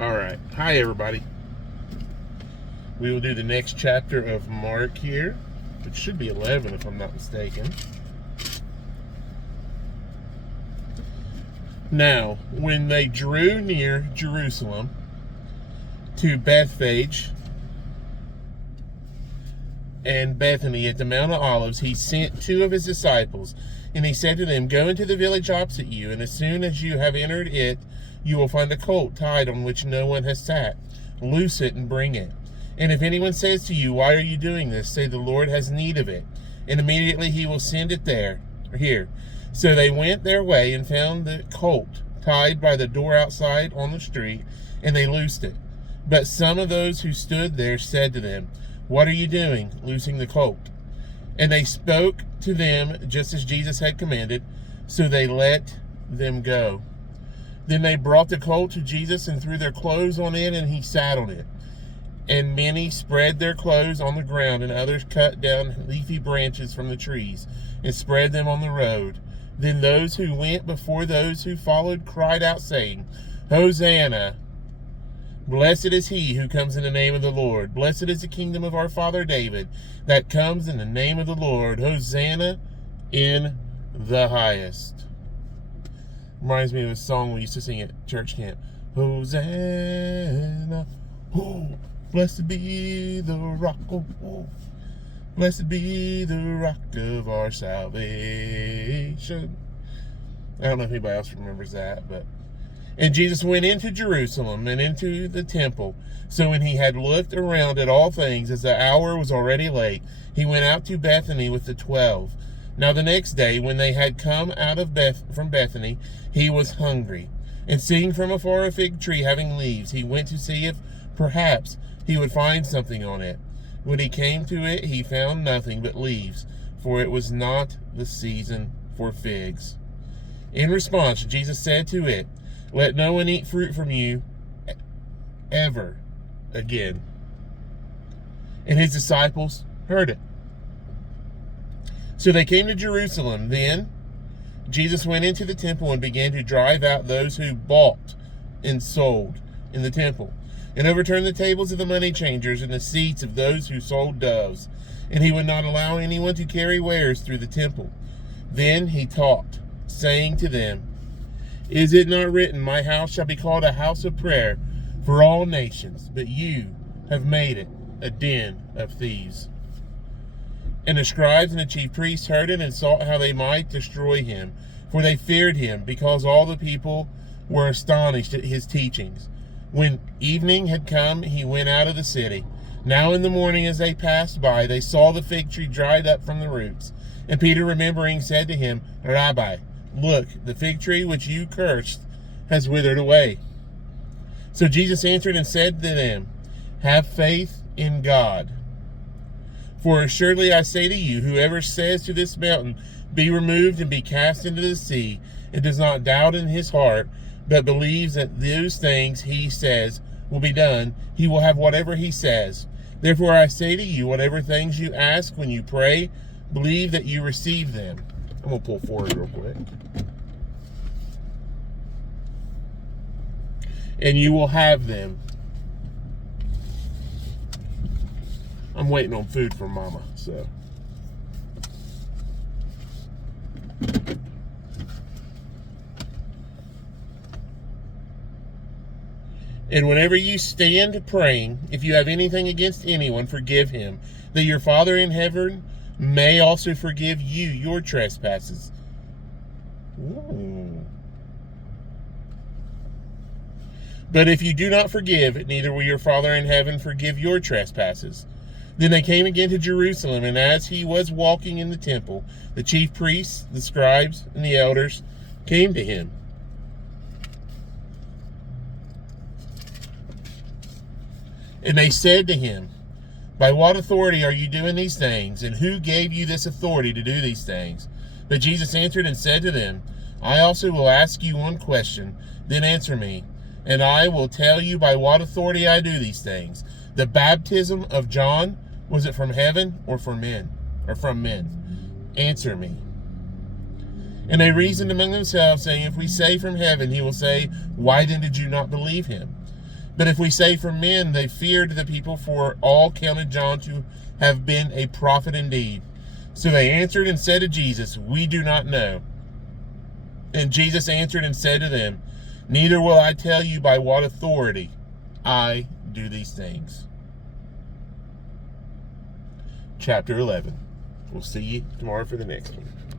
All right. Hi, everybody. We will do the next chapter of Mark here, which should be 11 if I'm not mistaken. Now, when they drew near Jerusalem to Bethphage and Bethany at the Mount of Olives, he sent two of his disciples, and he said to them, "Go into the village opposite you, and as soon as you have entered it, you will find a colt tied on which no one has sat. Loose it and bring it. And if anyone says to you, 'Why are you doing this?' say, 'The Lord has need of it.' And immediately he will send it here." So they went their way and found the colt tied by the door outside on the street, and they loosed it. But some of those who stood there said to them, "What are you doing, loosing the colt?" And they spoke to them just as Jesus had commanded, so they let them go. Then they brought the colt to Jesus and threw their clothes on it, and he sat on it. And many spread their clothes on the ground, and others cut down leafy branches from the trees and spread them on the road. Then those who went before those who followed cried out, saying, "Hosanna! Blessed is he who comes in the name of the Lord. Blessed is the kingdom of our father David that comes in the name of the Lord. Hosanna in the highest." Reminds me of a song we used to sing at church camp. Hosanna, oh, blessed be the rock, oh, blessed be the rock of our salvation. I don't know if anybody else remembers that, but... And Jesus went into Jerusalem and into the temple. So when he had looked around at all things, as the hour was already late, he went out to Bethany with the 12. Now the next day, when they had come out of from Bethany, he was hungry. And seeing from afar a fig tree having leaves, he went to see if perhaps he would find something on it. When he came to it, he found nothing but leaves, for it was not the season for figs. In response, Jesus said to it, "Let no one eat fruit from you ever again." And his disciples heard it. So they came to Jerusalem. Then Jesus went into the temple and began to drive out those who bought and sold in the temple, and overturned the tables of the money changers and the seats of those who sold doves. And he would not allow anyone to carry wares through the temple. Then he taught, saying to them, "Is it not written, 'My house shall be called a house of prayer for all nations'? But you have made it a den of thieves." And the scribes and the chief priests heard it and sought how they might destroy him, for they feared him, because all the people were astonished at his teachings. When evening had come, he went out of the city. Now in the morning, as they passed by, they saw the fig tree dried up from the roots. And Peter, remembering, said to him, "Rabbi, look, the fig tree which you cursed has withered away." So Jesus answered and said to them, "Have faith in God. For assuredly I say to you, whoever says to this mountain, 'Be removed and be cast into the sea,' and does not doubt in his heart, but believes that those things he says will be done, he will have whatever he says. Therefore I say to you, whatever things you ask when you pray, believe that you receive them." I'm going to pull forward real quick. "And you will have them." I'm waiting on food from Mama, so. "And whenever you stand praying, if you have anything against anyone, forgive him, that your Father in heaven may also forgive you your trespasses." Ooh. "But if you do not forgive, neither will your Father in heaven forgive your trespasses." Then they came again to Jerusalem, and as he was walking in the temple, the chief priests, the scribes, and the elders came to him. And they said to him, "By what authority are you doing these things? And who gave you this authority to do these things?" But Jesus answered and said to them, "I also will ask you one question, then answer me, and I will tell you by what authority I do these things. The baptism of John, was it from heaven or from men? Answer me." And they reasoned among themselves, saying, "If we say from heaven, he will say, 'Why then did you not believe him?' But if we say from men, they feared the people, for all counted John to have been a prophet indeed. So they answered and said to Jesus, we do not know. And Jesus answered and said to them, neither will I tell you by what authority I do these things. Chapter 11. We'll see you tomorrow for the next one.